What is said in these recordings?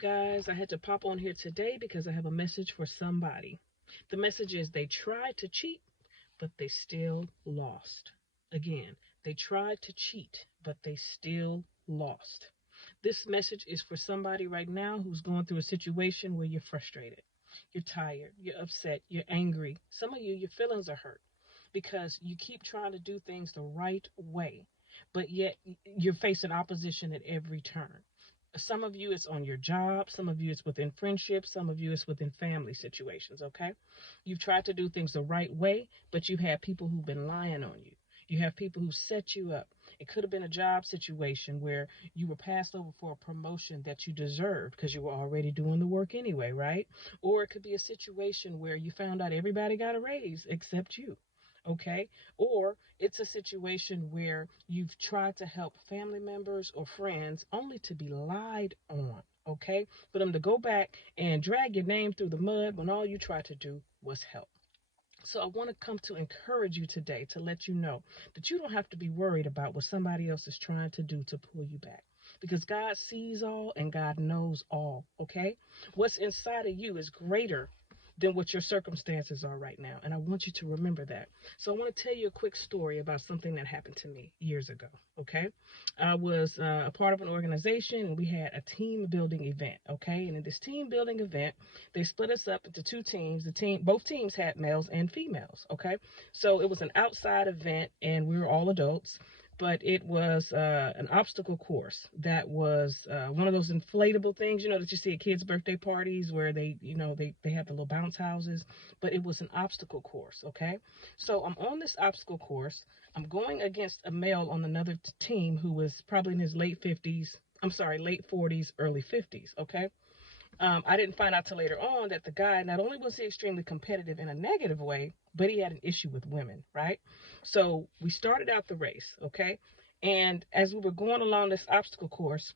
you guys. I had to pop on here today because I have a message for somebody. The message is they tried to cheat, but they still lost. Again, they tried to cheat, but they still lost. This message is for somebody right now who's going through a situation where you're frustrated, you're tired, you're upset, you're angry. Some of you, your feelings are hurt because you keep trying to do things the right way, but yet you're facing opposition at every turn. Some of you it's on your job, some of you it's within friendships, some of you it's within family situations, okay? You've tried to do things the right way, but you have people who've been lying on you. You have people who set you up. It could have been a job situation where you were passed over for a promotion that you deserved because you were already doing the work anyway, right? Or it could be a situation where you found out everybody got a raise except you. Okay, or it's a situation where you've tried to help family members or friends only to be lied on, okay? For them to go back and drag your name through the mud when all you tried to do was help. So I want to come to encourage you today to let you know that you don't have to be worried about what somebody else is trying to do to pull you back. Because God sees all and God knows all, okay? What's inside of you is greater than what your circumstances are right now. And I want you to remember that. So I want to tell you a quick story about something that happened to me years ago, okay? I was a part of an organization and we had a team building event, okay? And in this team building event, they split us up into two teams. Both teams had males and females, okay? So it was an outside event and we were all adults, but it was an obstacle course that was one of those inflatable things, that you see at kids' birthday parties where they have the little bounce houses, but it was an obstacle course, okay? So I'm on this obstacle course. I'm going against a male on another team who was probably in his late 40s, early 50s, okay? I didn't find out till later on that the guy, not only was he extremely competitive in a negative way, but he had an issue with women, right? So we started out the race, okay? And as we were going along this obstacle course,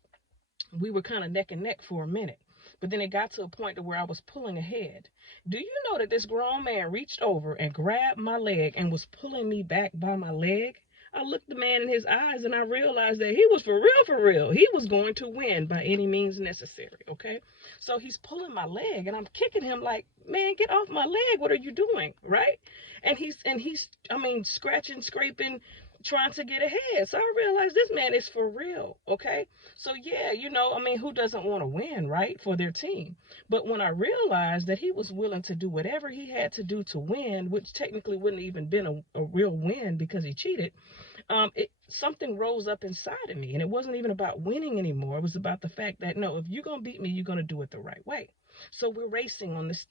we were kind of neck and neck for a minute. But then it got to a point to where I was pulling ahead. Do you know that this grown man reached over and grabbed my leg and was pulling me back by my leg? I looked the man in his eyes and I realized that he was for real, for real. He was going to win by any means necessary, okay? So he's pulling my leg and I'm kicking him like, man, get off my leg. What are you doing, right? And he's scratching, scraping, trying to get ahead. So I realized this man is for real, okay? So yeah, who doesn't want to win, right, for their team? But when I realized that he was willing to do whatever he had to do to win, which technically wouldn't even been a real win because he cheated, something rose up inside of me. And it wasn't even about winning anymore. It was about the fact that, no, if you're going to beat me, you're going to do it the right way. So we're racing on this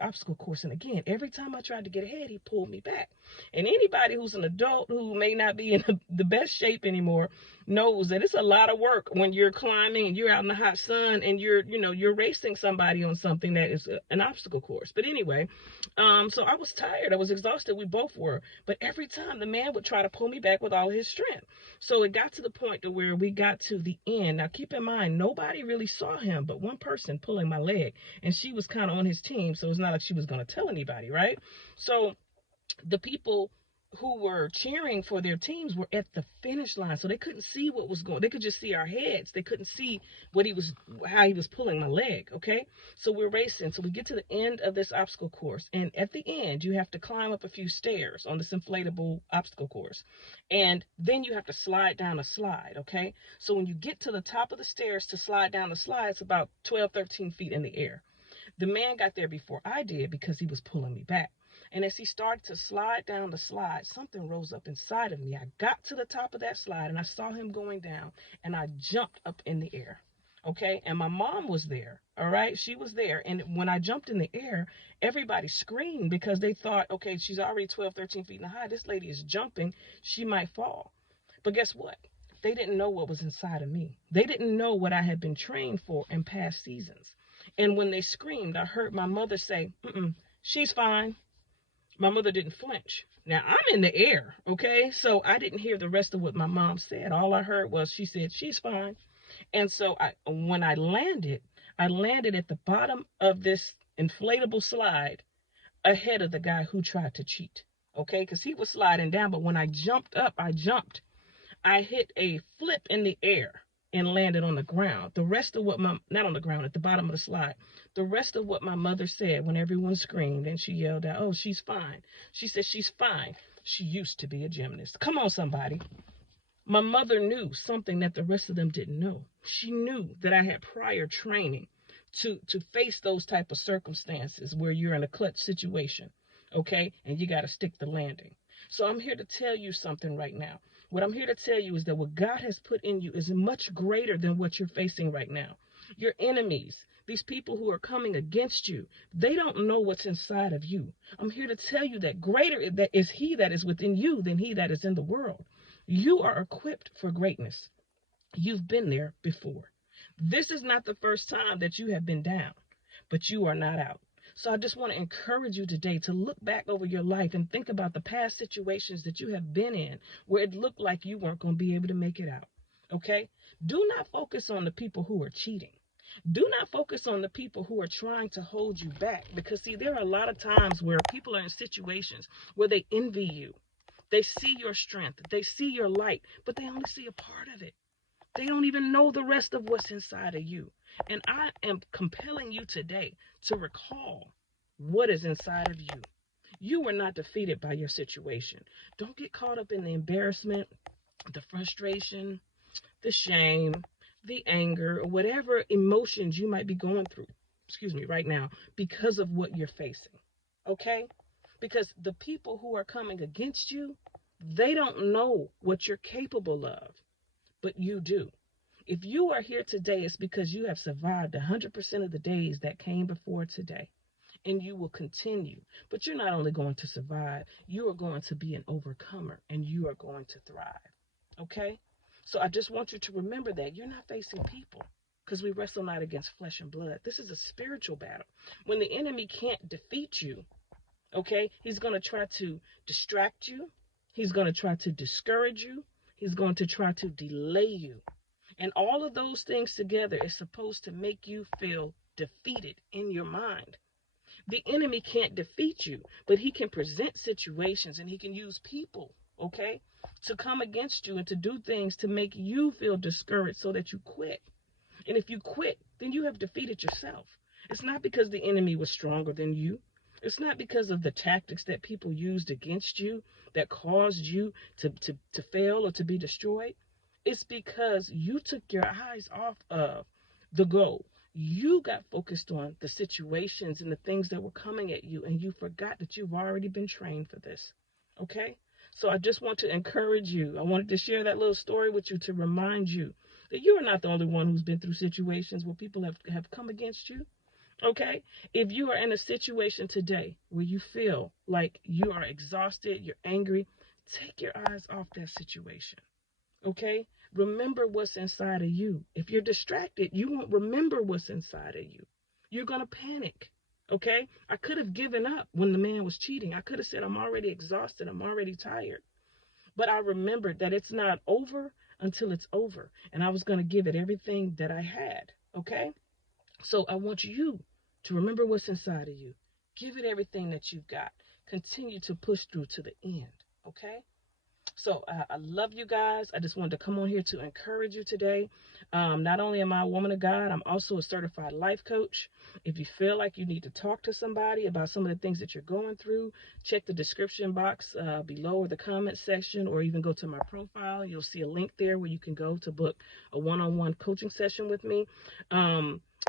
obstacle course. And again, every time I tried to get ahead, he pulled me back. And anybody who's an adult who may not be in the best shape anymore knows that it's a lot of work when you're climbing and you're out in the hot sun and you're racing somebody on something that is an obstacle course. But anyway, so I was tired. I was exhausted. We both were. But every time the man would try to pull me back with all his strength. So it got to the point to where we got to the end. Now, keep in mind, nobody really saw him but one person pulling my leg. And she was kind of on his team, so it's not like she was going to tell anybody, right? So the people who were cheering for their teams were at the finish line, so they couldn't see what was going. They could just see our heads. They couldn't see how he was pulling my leg, okay? So we're racing. So we get to the end of this obstacle course, and at the end, you have to climb up a few stairs on this inflatable obstacle course, and then you have to slide down a slide, okay? So when you get to the top of the stairs to slide down the slide, it's about 12, 13 feet in the air. The man got there before I did because he was pulling me back. And as he started to slide down the slide, something rose up inside of me. I got to the top of that slide and I saw him going down and I jumped up in the air. Okay. And my mom was there. All right. She was there. And when I jumped in the air, everybody screamed because they thought, okay, she's already 12, 13 feet in the high. This lady is jumping. She might fall. But guess what? They didn't know what was inside of me. They didn't know what I had been trained for in past seasons. And when they screamed, I heard my mother say, she's fine. My mother didn't flinch. Now, I'm in the air, okay? So I didn't hear the rest of what my mom said. All I heard was she said, she's fine. And so when I landed at the bottom of this inflatable slide ahead of the guy who tried to cheat, okay? Because he was sliding down, but when I jumped up, I hit a flip in the air and landed on the ground. The rest of what not on the ground, at the bottom of the slide. The rest of what my mother said when everyone screamed and she yelled out, "Oh, she's fine." She said, "She's fine. She used to be a gymnast." Come on, somebody. My mother knew something that the rest of them didn't know. She knew that I had prior training to face those type of circumstances where you're in a clutch situation, okay, and you got to stick the landing. So I'm here to tell you something right now. What I'm here to tell you is that what God has put in you is much greater than what you're facing right now. Your enemies, these people who are coming against you, they don't know what's inside of you. I'm here to tell you that greater is he that is within you than he that is in the world. You are equipped for greatness. You've been there before. This is not the first time that you have been down, but you are not out. So I just want to encourage you today to look back over your life and think about the past situations that you have been in where it looked like you weren't going to be able to make it out. Okay? Do not focus on the people who are cheating. Do not focus on the people who are trying to hold you back, because see, there are a lot of times where people are in situations where they envy you. They see your strength, they see your light, but they only see a part of it. They don't even know the rest of what's inside of you. And I am compelling you today to recall what is inside of you. You were not defeated by your situation. Don't get caught up in the embarrassment, the frustration, the shame, the anger, or whatever emotions you might be going through, right now, because of what you're facing. Okay? Because the people who are coming against you, they don't know what you're capable of, but you do. If you are here today, it's because you have survived 100% of the days that came before today, and you will continue. But you're not only going to survive, you are going to be an overcomer, and you are going to thrive. Okay? So I just want you to remember that you're not facing people, because we wrestle not against flesh and blood. This is a spiritual battle. When the enemy can't defeat you, okay, he's going to try to distract you. He's going to try to discourage you. He's going to try to delay you. And all of those things together is supposed to make you feel defeated in your mind. The enemy can't defeat you, but he can present situations and he can use people, okay, to come against you and to do things to make you feel discouraged so that you quit. And if you quit, then you have defeated yourself. It's not because the enemy was stronger than you. It's not because of the tactics that people used against you that caused you to fail or to be destroyed. It's because you took your eyes off of the goal. You got focused on the situations and the things that were coming at you, and you forgot that you've already been trained for this. Okay? So I just want to encourage you. I wanted to share that little story with you to remind you that you are not the only one who's been through situations where people have come against you. Okay? If you are in a situation today where you feel like you are exhausted, you're angry, take your eyes off that situation. Okay? Remember what's inside of you. If you're distracted, you won't remember what's inside of you. You're going to panic. Okay? I could have given up when the man was cheating. I could have said, I'm already exhausted. I'm already tired. But I remembered that it's not over until it's over. And I was going to give it everything that I had. Okay? So I want you to remember what's inside of you. Give it everything that you've got. Continue to push through to the end. Okay? So I love you guys. I just wanted to come on here to encourage you today. Not only am I a woman of God, I'm also a certified life coach. If you feel like you need to talk to somebody about some of the things that you're going through, check the description box below or the comment section, or even go to my profile. You'll see a link there where you can go to book a one-on-one coaching session with me.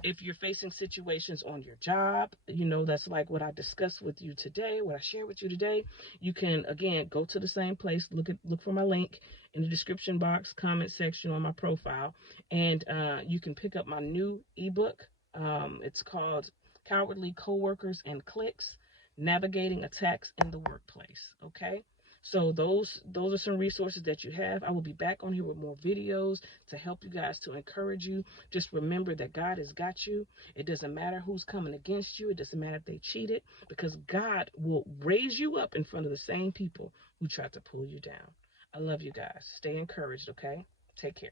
If you're facing situations on your job, that's like what I discussed with you today, what I shared with you today, you can, again, go to the same place, look for my link in the description box, comment section on my profile, and you can pick up my new ebook. It's called Cowardly Coworkers and Cliques, Navigating Attacks in the Workplace, okay? So those are some resources that you have. I will be back on here with more videos to help you guys, to encourage you. Just remember that God has got you. It doesn't matter who's coming against you. It doesn't matter if they cheated, because God will raise you up in front of the same people who tried to pull you down. I love you guys. Stay encouraged, okay? Take care.